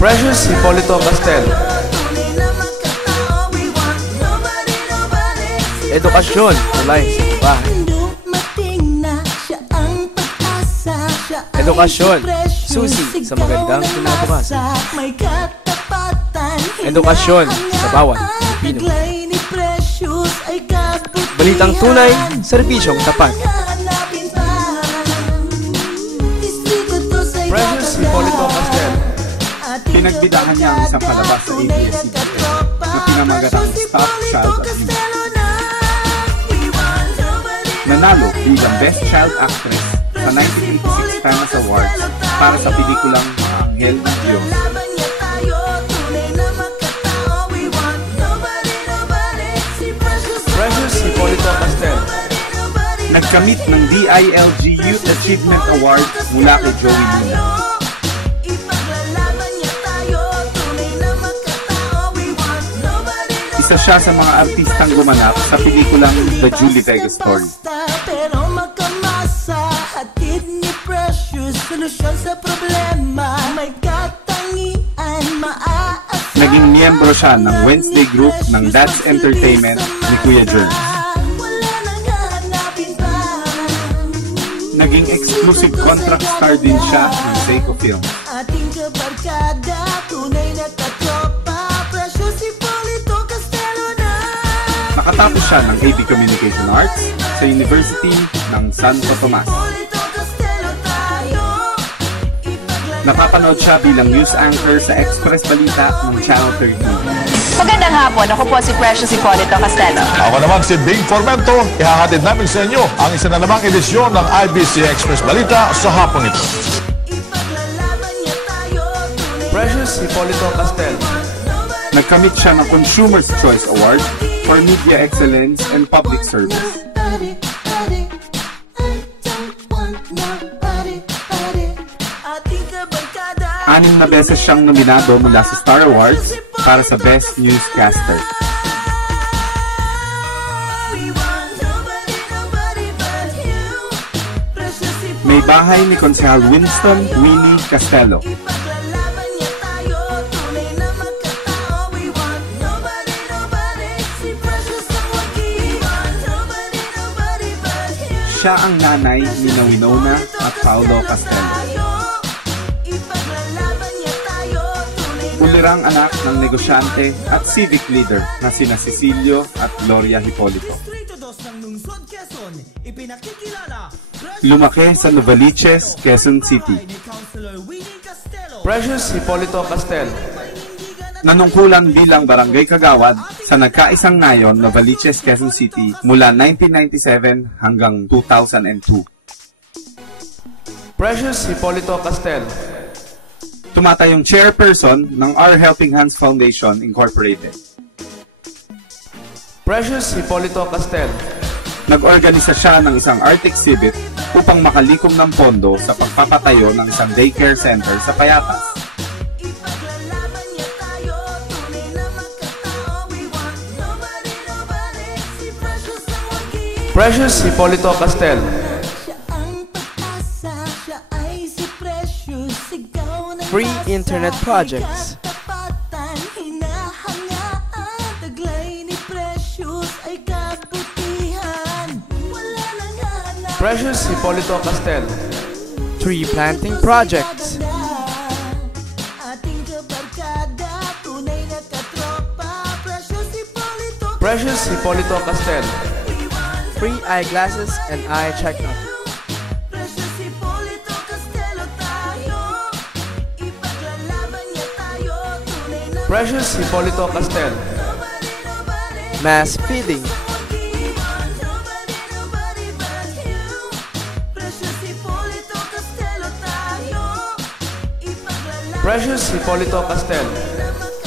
Precious Hipolito Castel. Edukasyon mulay sa bahay. Edukasyon, susi sa magandang kinabukasan. Edukasyon sa bawat Pilipino. Balitang tunay, serbisyong tapat. Precious Hipolito Castel. Pinagbidahan niya ang isang palabas sa ABS-CBN na pinamagatang Stop Child Abuse. Nanalo bilang Best Child Actress sa 1986 Times Awards para sa pelikulang Mga Anghel ng Diyos. Precious Hipolito Castel. Nagkamit ng DILG Youth Achievement Award mula kay Joey Luna. Isa siya sa mga artistang gumanap sa pelikulang The Julie Vega Story. Naging miyembro siya ng Wednesday group ng That's Entertainment ni Kuya Jerns. Naging exclusive contract star din siya ng Seiko Film. Nakatapos siya ng AB Communication Arts sa University ng Santo Tomas. Napapanood siya bilang news anchor sa Express Balita ng Channel 13. Magandang hapon, ako po si Precious Hipolito Castello. Ako naman si Bing Formento. Ihahatid namin sa inyo ang isa na namang edisyon ng IBC Express Balita sa hapon ito. Precious Hipolito Castel. Nagkamit siya ng Consumer's Choice Award for Media Excellence and Public Service. Anim na beses siyang nominado mula sa Star Awards para sa Best Newscaster. May bahay ni Konsehal Winston Winnie Castello. Siya ang nanay ni Winona at Paulo Castello. Ulirang anak ng negosyante at civic leader na sina Cecilio at Gloria Hipolito. Lumaki sa Novaliches, Quezon City. Precious Hipolito Castel. Nanungkulan bilang barangay kagawad sa nagkaisang nayon Novaliches, Quezon City mula 1997 hanggang 2002. Precious Hipolito Castel. Tumatayong chairperson ng Our Helping Hands Foundation Incorporated. Precious Hipolito Castel. Nag-organisa siya ng isang art exhibit upang makalikom ng pondo sa pagpapatayo ng isang daycare center sa Payatas. Precious Hipolito Castel. Free internet projects. Precious Hipolito Castel. Tree planting projects. Precious Hipolito Castel. Free eyeglasses and eye checkup. Precious Hipolito Castel. Mass feeding. Precious Hipolito Castel.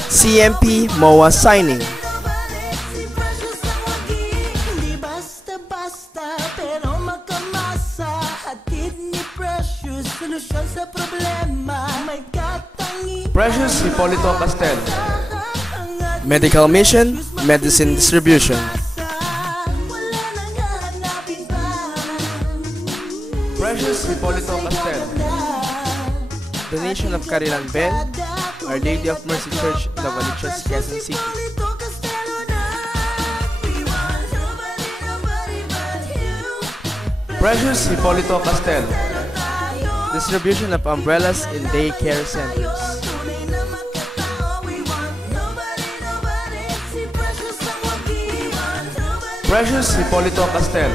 CMP MOA signing. Precious Hipolito Castel. Medical Mission, Medicine Distribution. Precious Hipolito Castel. Donation of Carilan Bell, Our Lady of Mercy Church, Novaliches, Quezon City. Precious Hipolito Castel. Distribution of umbrellas in daycare centers. Precious Hipolito Castel.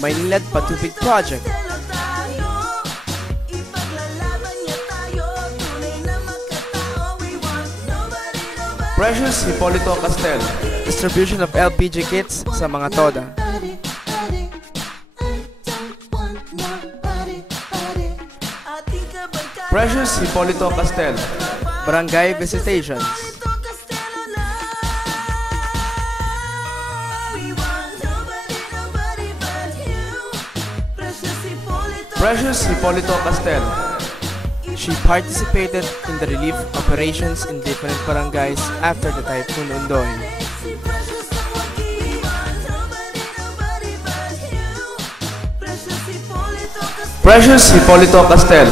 Maynilad Patubig Project. Precious Hipolito Castel. Distribution of LPG kits sa mga TODA. Precious Hipolito Castel. Barangay Visitations. Precious Hipolito Castel. She participated in the relief operations in different barangays after the Typhoon Ondoy. Precious Hipolito Castel.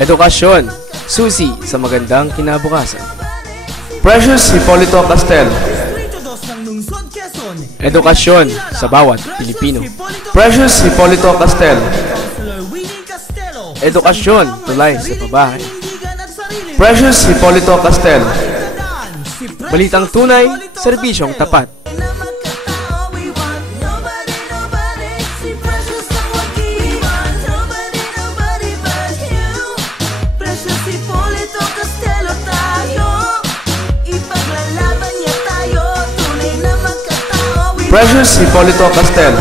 Edukasyon, susi sa magandang kinabukasan. Precious Hipolito Castel. Edukasyon sa bawat Pilipino. Precious Hipolito Castel. Edukasyon tulay sa pabahay. Precious Hipolito Castel. Balitang tunay, serbisyong tapat. Precious Hipolito Castel.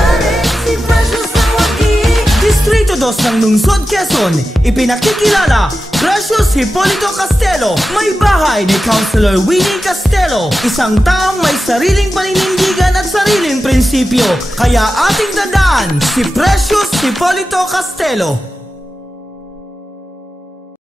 Distrito 2 ng Lungsod, Quezon, ipinakikilala Precious Hipolito Castelo. May bahay ni Councilor Winnie Castelo, isang taong may sariling paninindigan at sariling prinsipyo. Kaya ating tandaan si Precious Hipolito Castelo.